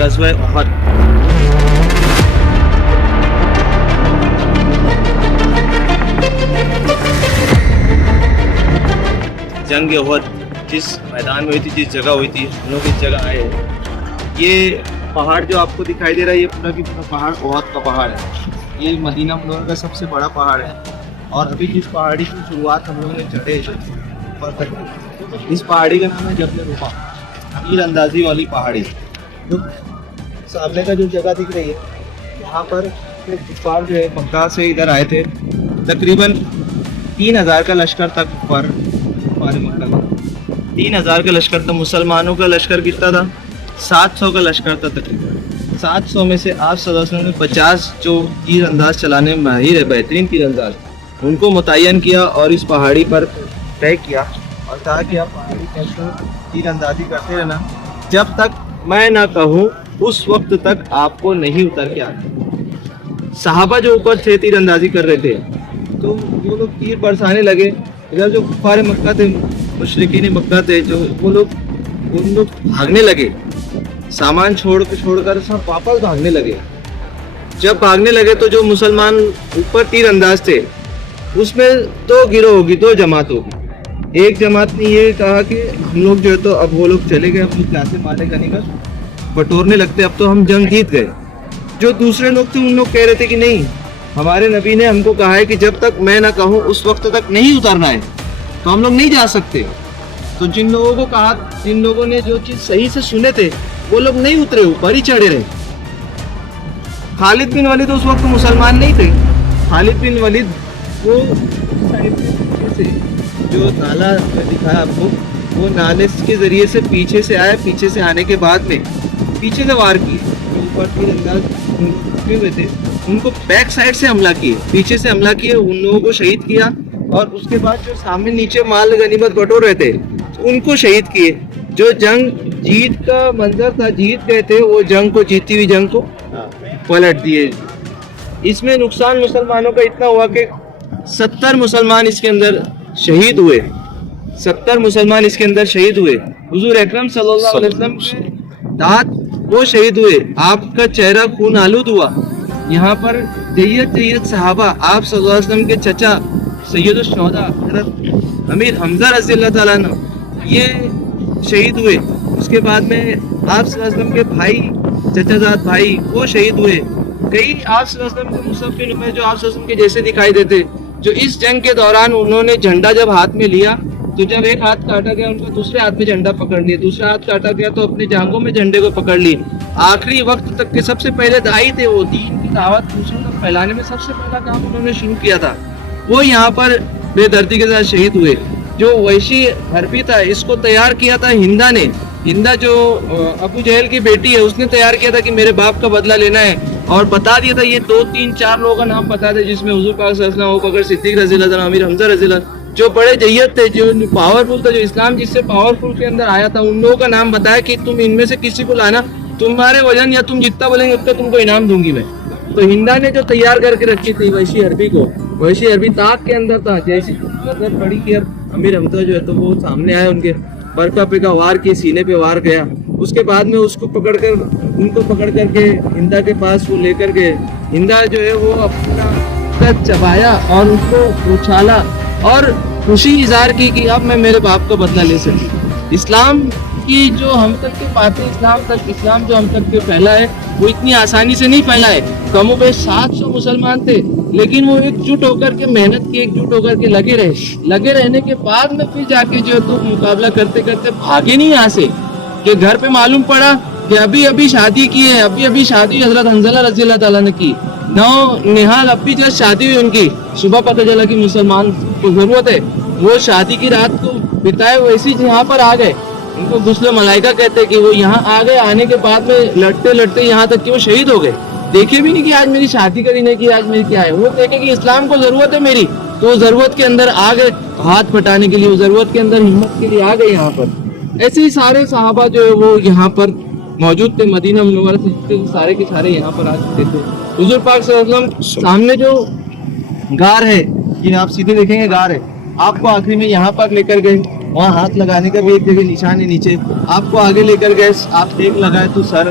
غزوہ احد. جنگ احد جس میدان میں ہوئی تھی, جس جگہ ہوئی تھی, ہم لوگ اس جگہ آئے ہیں. یہ پہاڑ جو آپ کو دکھائی دے رہا ہے, یہ پورا کی پورا پہاڑ احد کا پہاڑ ہے. یہ مدینہ منورہ کا سب سے بڑا پہاڑ ہے. اور ابھی جس پہاڑی کی شروعات ہم لوگوں نے چڑھے اوپر تک, اس پہاڑی کا نام ہے جبل رفا, تیر اندازی والی پہاڑی. جو سامنے کا جو جگہ دکھ رہی ہے, یہاں پر کفار جو ہے مکہ سے ادھر آئے تھے. تقریباً 3000 کا لشکر تھا کفار مکہ کا. 3000 کا لشکر تھا. مسلمانوں کا لشکر کتنا تھا؟ 700 کا لشکر تھا تقریباً. 700 میں سے آپ صلی اللہ علیہ وسلم نے 50 جو تیر انداز چلانے میں ماہر ہے, بہترین تیر انداز, ان کو متعین کیا اور اس پہاڑی پر طے کیا اور کہا کہ آپ پہاڑی کے اوپر تیر اندازی کرتے رہنا, جب تک میں نہ کہوں اس وقت تک آپ کو نہیں اتر کے آنا. صحابہ جو اوپر تھے تیر اندازی کر رہے تھے, تو وہ لوگ تیر برسانے لگے. ادھر جو کفار مکہ تھے, مشرکین مکہ تھے, جو وہ لوگ بھاگنے لگے. سامان چھوڑ کر سب واپس بھاگنے لگے. جب بھاگنے لگے تو جو مسلمان اوپر تیر انداز تھے, اس میں 2 گروہ ہوگی, 2 جماعت ہوگی. ایک جماعت نے یہ کہا کہ ہم لوگ جو ہے تو اب وہ لوگ چلے گئے, ہم لوگ جاتے مالے گانی کا بٹورنے لگتے, اب تو ہم جنگ جیت گئے. جو دوسرے لوگ تھے ان لوگ کہہ رہے تھے کہ نہیں, ہمارے نبی نے ہم کو کہا ہے کہ جب تک میں نہ کہوں اس وقت تک نہیں اترنا ہے, تو ہم لوگ نہیں جا سکتے. تو جن لوگوں کو کہا, جن لوگوں نے جو چیز صحیح سے سنے تھے, وہ لوگ نہیں اترے, اوپر ہی چڑھے رہے. خالد بن ولید اس وقت مسلمان نہیں تھے. خالد بن ولید وہ سے جو نالا دکھایا آپ کو, وہ نالے کے ذریعے سے پیچھے سے آیا. پیچھے سے آنے کے بعد میں پیچھے سے وار کیے. اوپر تیر انداز رکے ہوئے تھے, ان کو بیک سائڈ سے حملہ کیے, پیچھے سے حملہ کیے, ان لوگوں کو شہید کیا. اور اس کے بعد جو سامنے نیچے مال غنیمت بٹور رہے تھے, ان کو شہید کیے. جو جنگ جیت کا منظر تھا, جیت گئے تھے, وہ جنگ کو, جیتی ہوئی جنگ کو پلٹ دیے. اس میں نقصان مسلمانوں کا اتنا ہوا کہ 70 مسلمان اس کے اندر شہید ہوئے. 70 مسلمان اس کے اندر شہید ہوئے. حضور اکرم صلی اللہ علیہ وسلم کے دانت وہ شہید ہوئے, آپ کا چہرہ خون آلود ہوا. یہاں پر جیت صحابہ, آپ صلی اللہ علیہ وسلم کے چچا سید الشہداء حضرت امیر حمزہ رضی اللہ تعالیٰ عنہ, یہ شہید ہوئے. اس کے بعد میں آپ صلی اللہ علیہ وسلم کے بھائی, چچا زاد بھائی, وہ شہید ہوئے. کئی آپ صلی اللہ علیہ وسلم کے مصحف میں جو آپ صلی اللہ علیہ وسلم کے جیسے دکھائی دیتے, جو اس جنگ کے دوران انہوں نے جھنڈا جب ہاتھ میں لیا, تو جب ایک ہاتھ کاٹا گیا ان کو دوسرے ہاتھ میں جھنڈا پکڑ لیا, دوسرا ہاتھ کاٹا گیا تو اپنے جانگوں میں جھنڈے کو پکڑ لی. آخری وقت تک کے سب سے پہلے داعی تھے, وہ دین کی دعوت دوسروں تک پھیلانے میں سب سے پہلا کام انہوں نے شروع کیا تھا. وہ یہاں پر بے دردی کے ساتھ شہید ہوئے. جو وحشی حربی تھا, اس کو تیار کیا تھا ہندا نے. ہندا جو ابو جہل کی بیٹی ہے, اس نے تیار کیا تھا کہ میرے باپ کا بدلہ لینا ہے, اور بتا دیا تھا. یہ 2 3 4 لوگوں کا نام بتا دے, جس میں حضور پاک صلی اللہ علیہ وسلم, ابو بکر صدیق رضی اللہ عنہ, امیر حمزہ رضی اللہ, جو بڑے جیت تھے, جو پاورفل تھا, جو اسلام جس سے پاورفل کے اندر آیا تھا, ان لوگوں کا نام بتایا کہ تم ان میں سے کسی کو لانا, تمہارے وزن یا تم جتنا بولیں گے اتنا تم کو انعام دوں گی میں. تو ہندا نے جو تیار کر کے رکھی تھی وحشی حربی کو, وحشی حربی تاک کے اندر تھا. جیسی پڑی کہ امیر حمزہ جو ہے تو وہ سامنے آئے, ان کے برقع پہ کا وار کیے, سینے پہ وار گیا. اس کے بعد میں اس کو پکڑ کر, ان کو پکڑ کر کے ہندا کے پاس وہ لے کر گئے. ہندا جو ہے وہ اپنا چبایا اور اس کو اچھالا اور خوشی اظہار کی کہ اب میں میرے باپ کا بدلہ لے سکوں. اسلام کی جو ہم تک کے پاتے, اسلام جو ہم تک کے پھیلا ہے, وہ اتنی آسانی سے نہیں پھیلا ہے. کم و بیش 700 مسلمان تھے, لیکن وہ ایک جٹ ہو کر کے محنت کی, ایک جٹ ہو کر کے لگے رہنے کے بعد میں پھر جا کے جو ہے تو مقابلہ کرتے کرتے بھاگے نہیں یہاں سے. کہ گھر پہ معلوم پڑا کہ ابھی شادی کی ہے, ابھی شادی حضرت حنظلہ رضی اللہ تعالیٰ نے کی, نہال ابھی جب شادی ہوئی ان کی, صبح پتہ چلا کہ مسلمان کو ضرورت ہے, وہ شادی کی رات کو بتائے ویسی یہاں پر آ گئے. ان کو غسل ملائکہ کہتے کہ وہ یہاں آ گئے. آنے کے بعد میں لڑتے لڑتے یہاں تک کہ وہ شہید ہو گئے. دیکھے بھی نہیں کہ آج میری شادی کری نہیں کی, آج میری کیا ہے, وہ دیکھے کہ اسلام کو ضرورت ہے میری, تو وہ ضرورت کے اندر آ گئے ہاتھ پھٹانے کے لیے, وہ ضرورت کے اندر ہمت کے لیے آ گئے یہاں پر. ایسے ہی سارے صحابہ جو ہے وہ یہاں پر موجود تھے, مدینہ منورہ سے سارے کے سارے یہاں پر آ چکے تھے. حضور پاک صلی اللہ علیہ وسلم سامنے جو غار ہے, یہ آپ سیدھے دیکھیں گے غار ہے, آپ کو آخری میں یہاں پر لے کر گئے, وہاں ہاتھ لگانے کا بھی ایک جگہ نشان ہے نیچے, آپ کو آگے لے کر گئے, آپ ٹیک لگائے تو سر